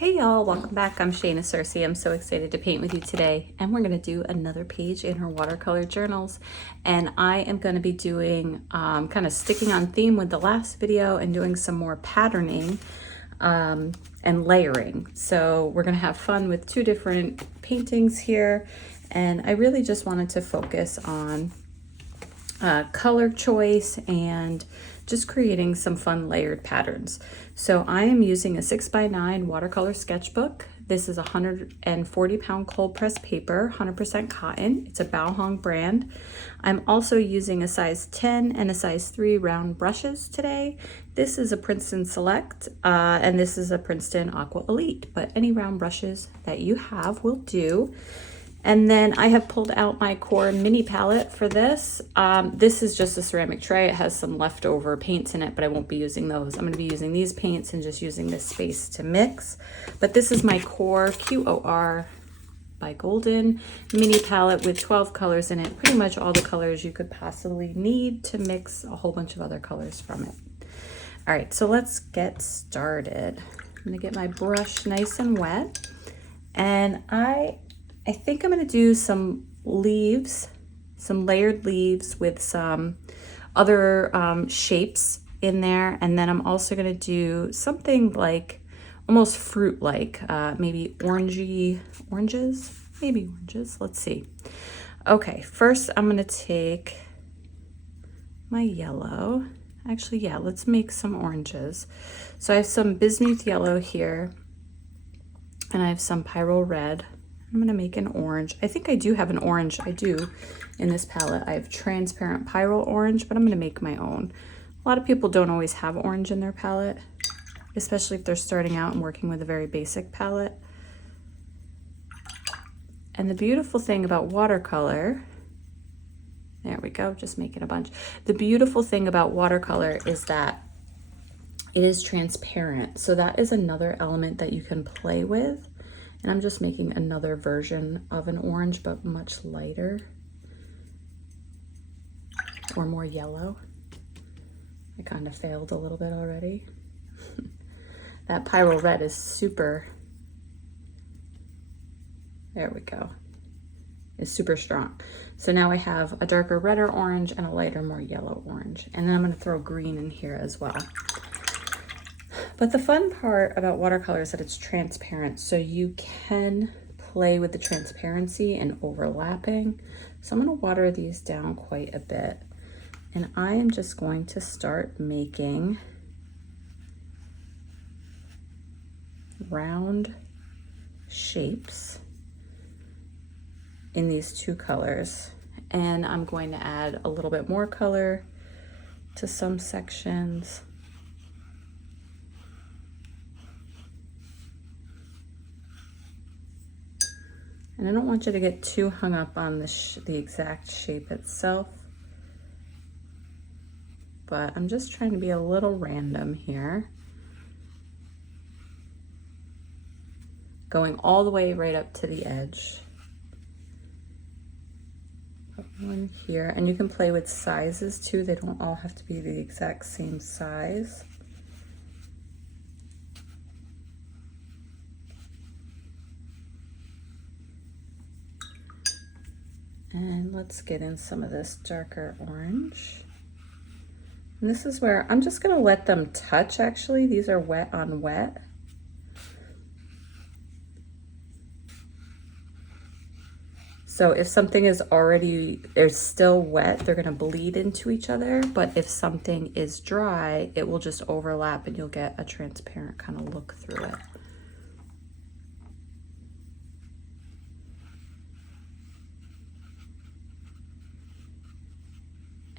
Hey y'all, welcome back. I'm Shayna Cersei. I'm so excited to paint with you today, and we're going to do another page in her watercolor journals. And I am going to be doing kind of sticking on theme with the last video and doing some more patterning and layering. So we're going to have fun with two different paintings here, and I really just wanted to focus on color choice and just creating some fun layered patterns. So I am using a 6x9 watercolor sketchbook. This is 140 pound cold press paper, 100% cotton. It's a Bao Hong brand. I'm also using a size 10 and a size 3 round brushes today. This is a Princeton Select and this is a Princeton Aqua Elite, but any round brushes that you have will do. And then I have pulled out my core mini palette for this. This is just a ceramic tray. It has some leftover paints in it, but I won't be using those. I'm going to be using these paints and just using this space to mix. But this is my core QOR by Golden mini palette with 12 colors in it. Pretty much all the colors you could possibly need to mix a whole bunch of other colors from it. All right, so let's get started. I'm going to get my brush nice and wet. And I think I'm going to do some leaves, some layered leaves with some other shapes in there. And then I'm also going to do something like almost fruit-like, maybe oranges. Let's see. Okay, first I'm going to take my yellow. Actually, yeah, let's make some oranges. So I have some bismuth yellow here, and I have some Pyrrol red. I'm gonna make an orange. I think I do have an orange. I do in this palette. I have transparent Pyrrol orange, but I'm gonna make my own. A lot of people don't always have orange in their palette, especially if they're starting out and working with a very basic palette. And the beautiful thing about watercolor, there we go, just making a bunch. The beautiful thing about watercolor is that it is transparent. So that is another element that you can play with. And I'm just making another version of an orange, but much lighter or more yellow. I kind of failed a little bit already. That Pyrrol red is super, there we go, is super strong. So now I have a darker redder orange and a lighter, more yellow orange. And then I'm gonna throw green in here as well. But the fun part about watercolor is that it's transparent, so you can play with the transparency and overlapping. So I'm going to water these down quite a bit. And I am just going to start making round shapes in these two colors. And I'm going to add a little bit more color to some sections. And I don't want you to get too hung up on the exact shape itself, but I'm just trying to be a little random here. Going all the way right up to the edge. Put one here, and you can play with sizes too. They don't all have to be the exact same size. And let's get in some of this darker orange. And this is where I'm just gonna let them touch actually. These are wet on wet. So if something is still wet, they're gonna bleed into each other. But if something is dry, it will just overlap and you'll get a transparent kind of look through it.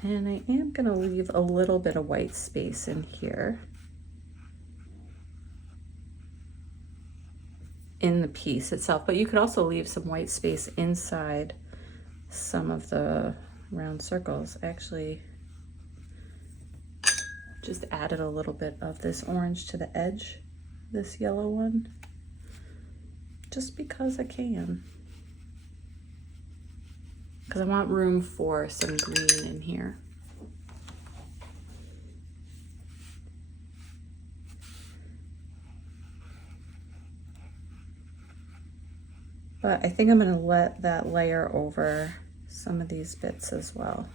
And I am going to leave a little bit of white space in here in the piece itself, but you could also leave some white space inside some of the round circles. Actually, just added a little bit of this orange to the edge, this yellow one, just because I can. Because I want room for some green in here. But I think I'm gonna let that layer over some of these bits as well.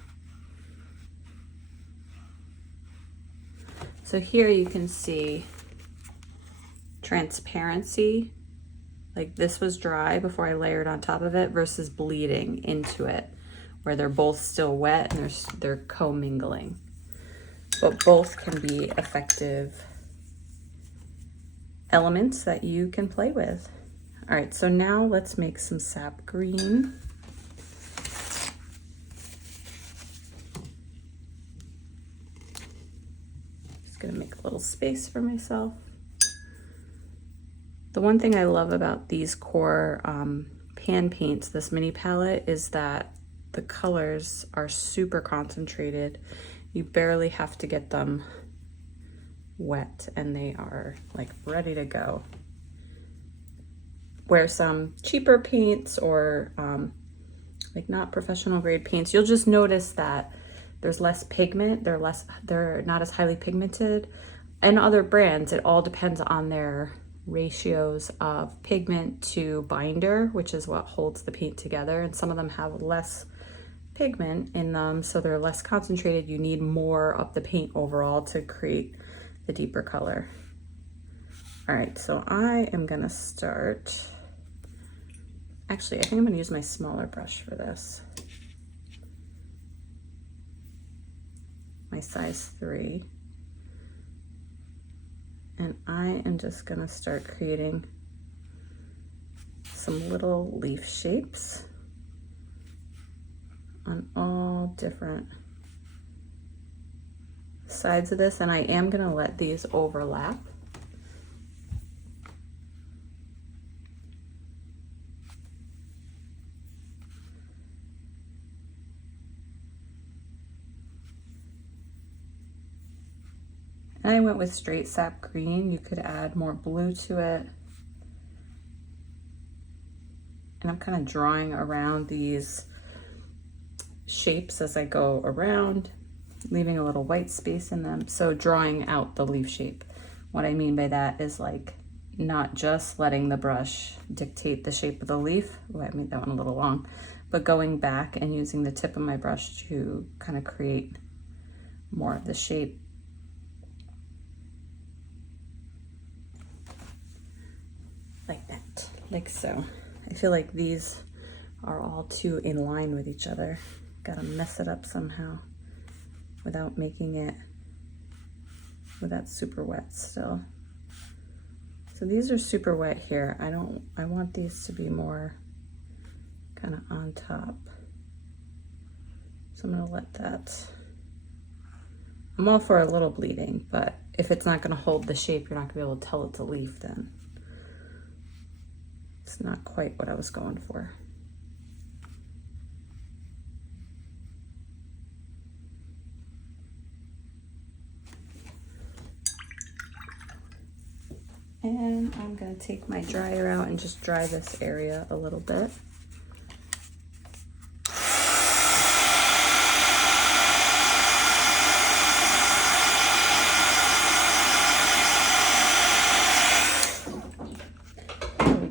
So here you can see transparency, like this was dry before I layered on top of it versus bleeding into it, where they're both still wet and they're commingling. But both can be effective elements that you can play with. All right, so now let's make some sap green. Just gonna make a little space for myself. The one thing I love about these core pan paints, this mini palette, is that the colors are super concentrated. You barely have to get them wet and they are like ready to go. Where some cheaper paints or like not professional grade paints, you'll just notice that there's less pigment, they're not as highly pigmented. And other brands, it all depends on their ratios of pigment to binder, which is what holds the paint together. And some of them have less pigment in them, so they're less concentrated. You need more of the paint overall to create the deeper color. All right, so I am gonna start, actually, I think I'm gonna use my smaller brush for this. My size 3. And I am just gonna start creating some little leaf shapes on all different sides of this, and I am gonna let these overlap. And I went with straight sap green. You could add more blue to it. And I'm kind of drawing around these shapes as I go around, leaving a little white space in them. So drawing out the leaf shape. What I mean by that is like not just letting the brush dictate the shape of the leaf. Oh, I made that one a little long, but going back and using the tip of my brush to kind of create more of the shape. Like that, like so. I feel like these are all too in line with each other. Gotta mess it up somehow without making it, with that super wet still. So these are super wet here. I want these to be more kind of on top. So I'm gonna let that, I'm all for a little bleeding, but if it's not gonna hold the shape, you're not gonna be able to tell it's a leaf then. It's not quite what I was going for. And I'm gonna take my dryer out and just dry this area a little bit.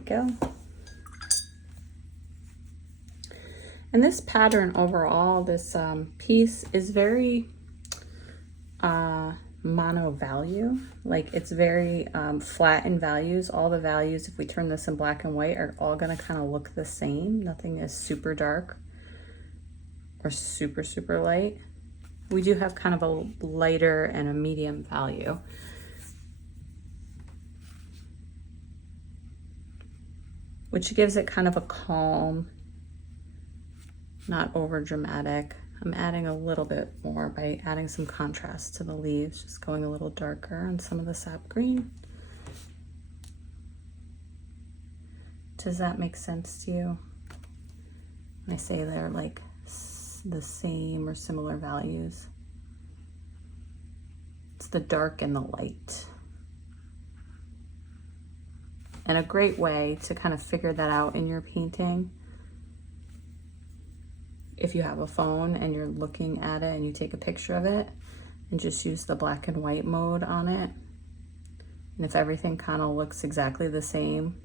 Go. And this pattern overall, this piece is very mono value. Like it's very flat in values. All the values, if we turn this in black and white, are all gonna kind of look the same. Nothing is super dark or super, super light. We do have kind of a lighter and a medium value. Which gives it kind of a calm, not over dramatic. I'm adding a little bit more by adding some contrast to the leaves, just going a little darker on some of the sap green. Does that make sense to you? When I say they're like the same or similar values. It's the dark and the light. And a great way to kind of figure that out in your painting, if you have a phone and you're looking at it and you take a picture of it and just use the black and white mode on it. And if everything kind of looks exactly the same,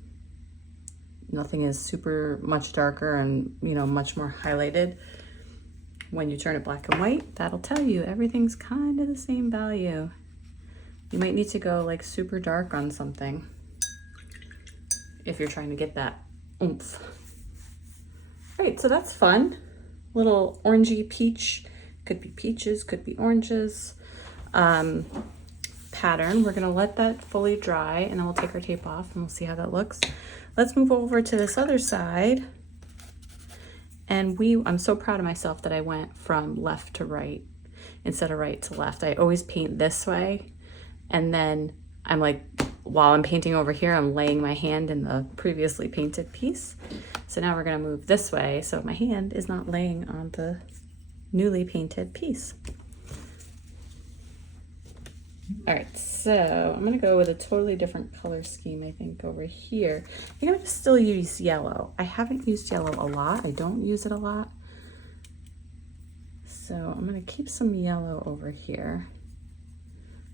nothing is super much darker and, you know, much more highlighted. When you turn it black and white, that'll tell you everything's kind of the same value. You might need to go like super dark on something if you're trying to get that oomph. All right, so that's fun. Little orangey peach, could be peaches, could be oranges. Pattern. We're gonna let that fully dry and then we'll take our tape off and we'll see how that looks. Let's move over to this other side. And I'm so proud of myself that I went from left to right instead of right to left. I always paint this way. And then I'm like, while I'm painting over here, I'm laying my hand in the previously painted piece. So now we're gonna move this way so my hand is not laying on the newly painted piece. All right, so I'm gonna go with a totally different color scheme, I think, over here. I'm gonna still use yellow. I haven't used yellow a lot. I don't use it a lot. So I'm gonna keep some yellow over here.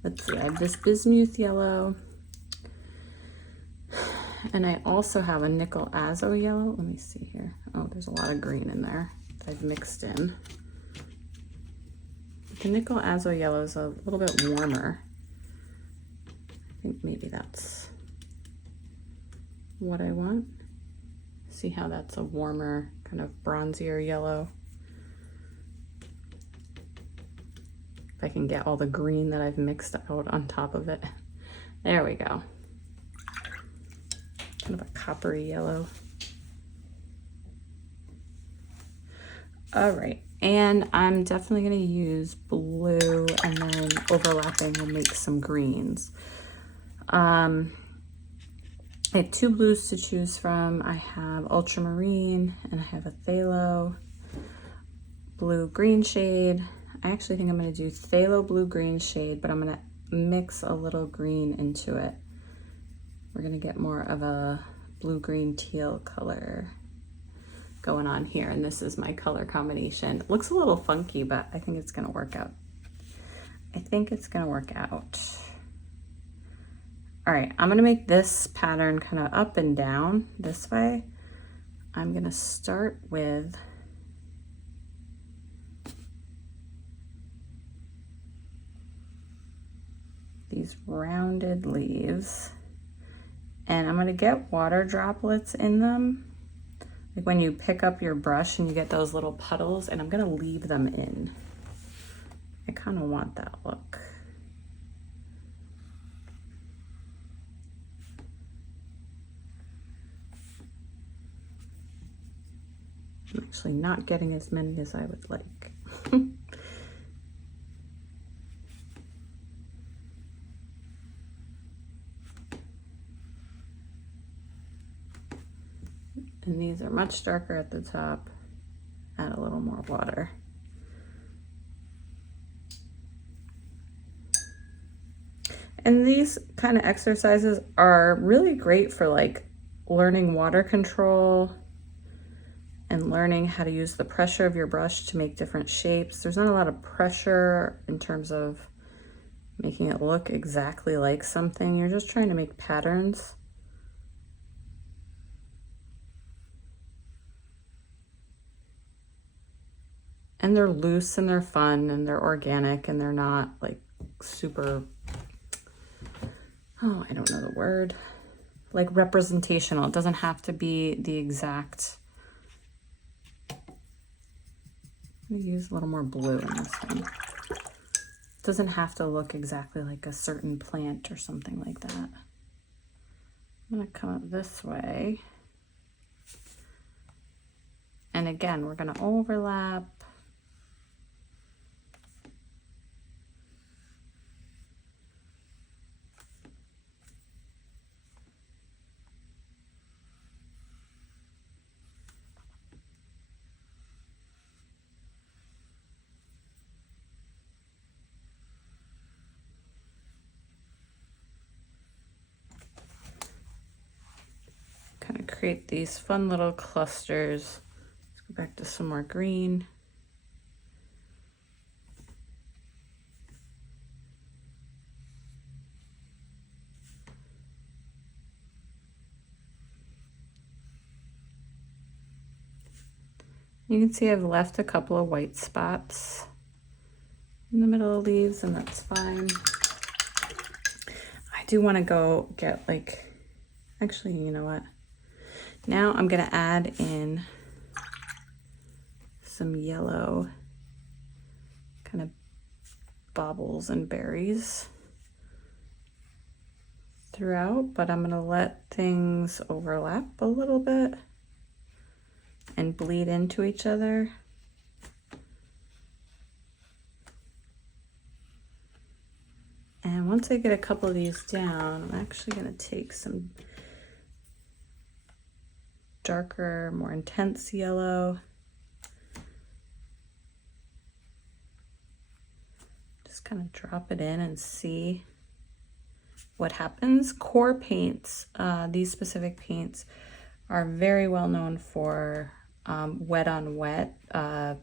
Let's see, I have this bismuth yellow. And I also have a nickel azo yellow. Let me see here. Oh, there's a lot of green in there that I've mixed in. The nickel azo yellow is a little bit warmer. I think maybe that's what I want. See how that's a warmer, kind of bronzier yellow. If I can get all the green that I've mixed out on top of it. There we go. Kind of a coppery yellow. All right, and I'm definitely gonna use blue and then overlapping will make some greens. I have two blues to choose from. I have Ultramarine and I have a Phthalo blue green shade. I actually think I'm gonna do Phthalo blue green shade, but I'm gonna mix a little green into it. We're gonna get more of a blue-green teal color going on here, and this is my color combination. It looks a little funky, but I think it's gonna work out. I think it's gonna work out. All right, I'm gonna make this pattern kind of up and down this way. I'm gonna start with these rounded leaves. And I'm gonna get water droplets in them. Like when you pick up your brush and you get those little puddles, and I'm gonna leave them in. I kind of want that look. I'm actually not getting as many as I would like. And these are much darker at the top. Add a little more water. And these kind of exercises are really great for like learning water control and learning how to use the pressure of your brush to make different shapes. There's not a lot of pressure in terms of making it look exactly like something. You're just trying to make patterns. And they're loose and they're fun and they're organic and they're not like super, oh, I don't know the word, like representational. It doesn't have to be the exact. I'm gonna use a little more blue in this one. It doesn't have to look exactly like a certain plant or something like that. I'm gonna come up this way. And again, we're gonna overlap. Kind of create these fun little clusters. Let's go back to some more green. You can see I've left a couple of white spots in the middle of the leaves, and that's fine. I do want to go get like, actually, you know what? Now I'm going to add in some yellow kind of baubles and berries throughout, but I'm going to let things overlap a little bit and bleed into each other. And once I get a couple of these down, I'm actually going to take some darker, more intense yellow. Just kind of drop it in and see what happens. Core paints, these specific paints are very well known for wet on wet. The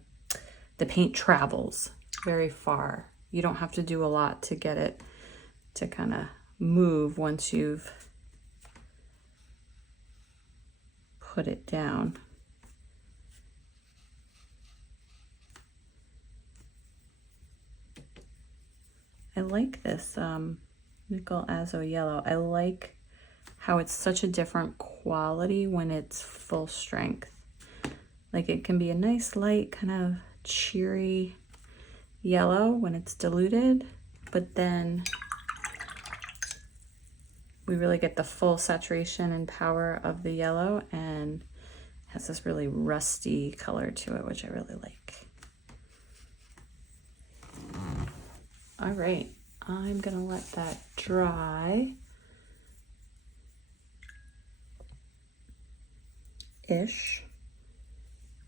paint travels very far. You don't have to do a lot to get it to kind of move once you've put it down. I like this nickel azo yellow. I like how it's such a different quality when it's full strength. Like it can be a nice light kind of cheery yellow when it's diluted, but then we really get the full saturation and power of the yellow, and it has this really rusty color to it, which I really like. All right, I'm gonna let that dry ish.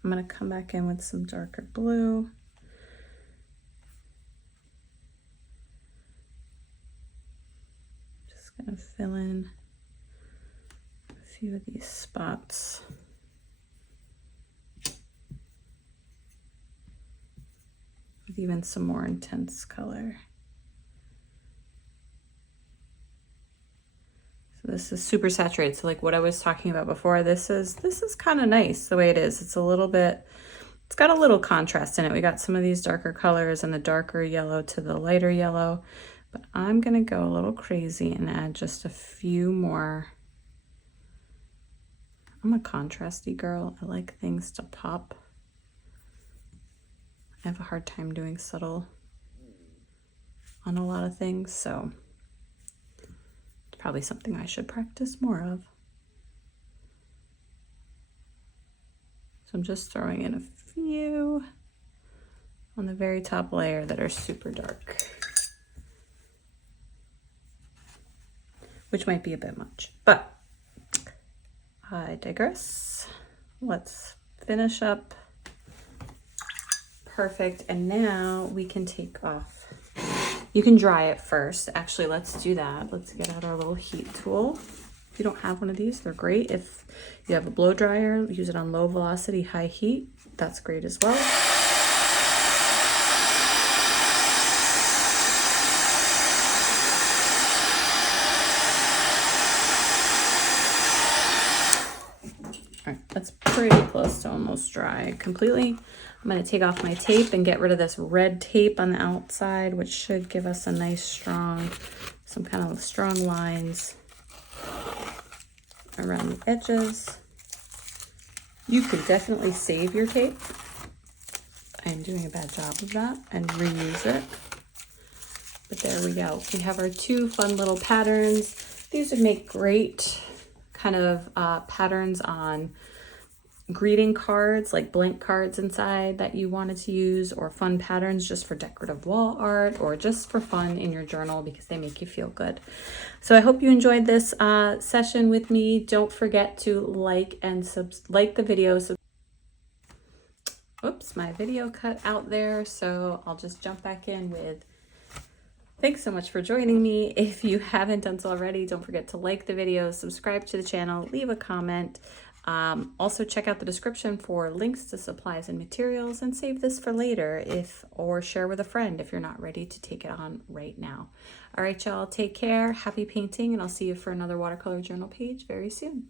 I'm gonna come back in with some darker blue. Just gonna fill in a few of these spots. With even some more intense color. So this is super saturated. So like what I was talking about before, this is kind of nice the way it is. It's a little bit, it's got a little contrast in it. We got some of these darker colors and the darker yellow to the lighter yellow, but I'm gonna go a little crazy and add just a few more. I'm a contrasty girl. I like things to pop. I have a hard time doing subtle on a lot of things, so it's probably something I should practice more of. So I'm just throwing in a few on the very top layer that are super dark, which might be a bit much, but I digress. Let's finish up. Perfect, and now we can take off. You can dry it first. Actually, let's do that. Let's get out our little heat tool. If you don't have one of these, they're great. If you have a blow dryer, use it on low velocity, high heat. That's great as well. All right, that's pretty close to almost dry completely. I'm going to take off my tape and get rid of this red tape on the outside, which should give us a nice strong, some kind of strong lines around the edges. You could definitely save your tape. I'm doing a bad job of that, and reuse it. But there we go. We have our two fun little patterns. These would make great kind of patterns on greeting cards, like blank cards inside that you wanted to use, or fun patterns just for decorative wall art, or just for fun in your journal because they make you feel good. So I hope you enjoyed this session with me. Don't forget to like the video. Oops, my video cut out there, so I'll just jump back in with thanks so much for joining me. If you haven't done so already, don't forget to like the video, subscribe to the channel, leave a comment. Also check out the description for links to supplies and materials, and save this for later or share with a friend if you're not ready to take it on right now. All right, y'all, take care, happy painting, and I'll see you for another watercolor journal page very soon.